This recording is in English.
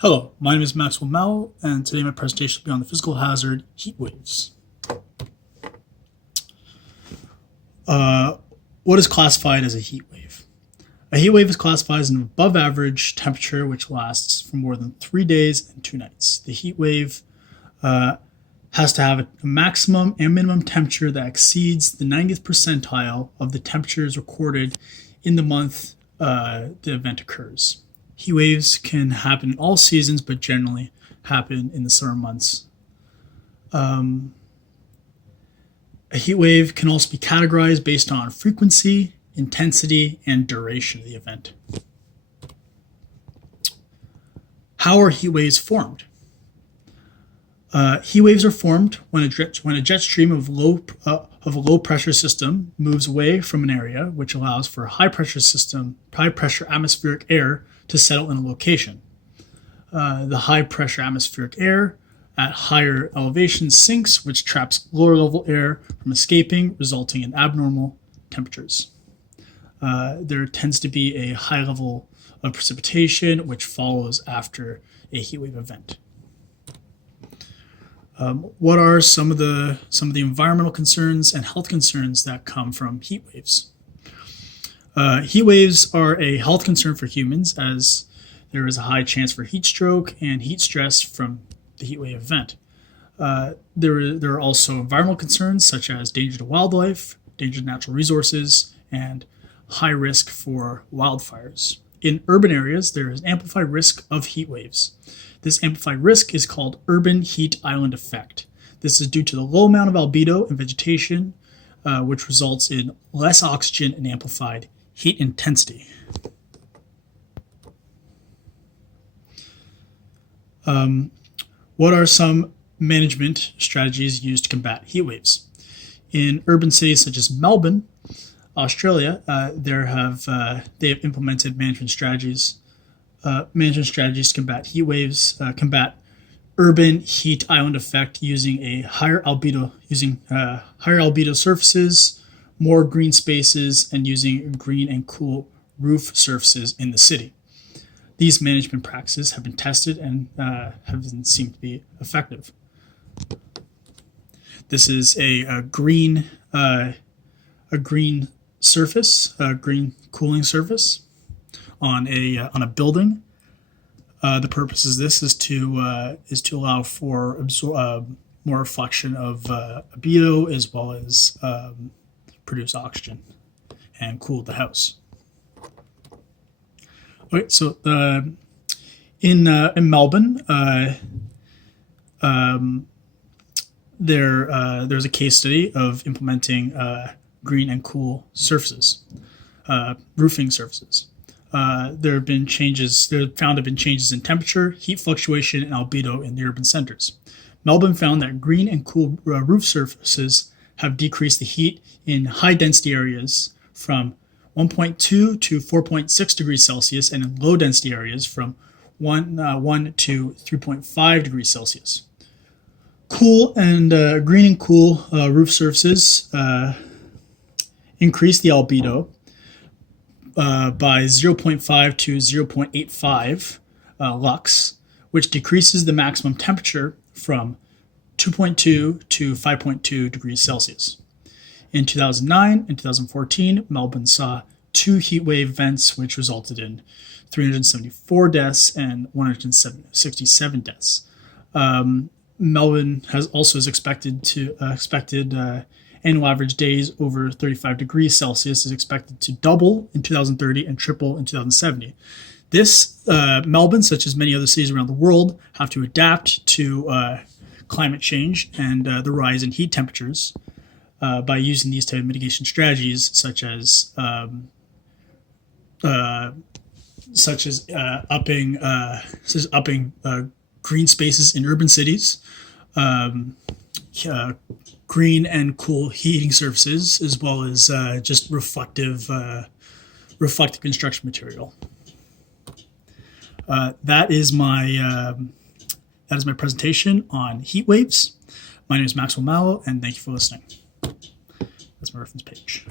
Hello, my name is Maxwell Mao, and today my presentation will be on the physical hazard heat waves. What is classified as a heat wave? A heat wave is classified as an above average temperature which lasts for more than 3 days and 2 nights. The heat wave has to have a maximum and minimum temperature that exceeds the 90th percentile of the temperatures recorded in the month the event occurs. Heat waves can happen in all seasons, but generally happen in the summer months. A heat wave can also be categorized based on frequency, intensity, and duration of the event. How are heat waves formed? Heat waves are formed when a jet stream of a low pressure system moves away from an area, which allows for high pressure atmospheric air to settle in a location. The high pressure atmospheric air at higher elevations sinks, which traps lower level air from escaping, resulting in abnormal temperatures. There tends to be a high level of precipitation, which follows after a heat wave event. What are some of the environmental concerns and health concerns that come from heat waves? Heat waves are a health concern for humans, as there is a high chance for heat stroke and heat stress from the heat wave event. There are also environmental concerns such as danger to wildlife, danger to natural resources, and high risk for wildfires. In urban areas, there is an amplified risk of heat waves. This amplified risk is called urban heat island effect. This is due to the low amount of albedo in vegetation, which results in less oxygen and amplified heat intensity. What are some management strategies used to combat heat waves? In urban cities such as Melbourne, Australia, they have implemented management strategies to combat heat waves, combat urban heat island effect using higher albedo surfaces, more green spaces, and using green and cool roof surfaces in the city. These management practices have been tested and have seemed to be effective. This is a green surface, a green cooling surface on a building. The purpose of this is to allow for more reflection of albedo, as well as produce oxygen and cool the house. Okay, so in Melbourne, there's a case study of implementing green and cool surfaces, roofing surfaces. There have been changes. There found to have been changes in temperature, heat fluctuation, and albedo in the urban centers. Melbourne found that green and cool roof surfaces have decreased the heat in high density areas from 1.2 to 4.6 degrees Celsius, and in low density areas from 1 to 3.5 degrees Celsius. Cool and green and cool roof surfaces increase the albedo by 0.5 to 0.85 lux, which decreases the maximum temperature from 2.2 to 5.2 degrees Celsius. In 2009 and 2014, Melbourne saw 2 heat wave events, which resulted in 374 deaths and 167 deaths. Melbourne is expected annual average days over 35 degrees Celsius is expected to double in 2030 and triple in 2070. Melbourne, such as many other cities around the world, have to adapt to climate change and the rise in heat temperatures by using these type of mitigation strategies, such as upping green spaces in urban cities, green and cool heating surfaces, as well as just reflective construction material. That is my presentation on heat waves. My name is Maxwell Mallow, and thank you for listening. That's my reference page.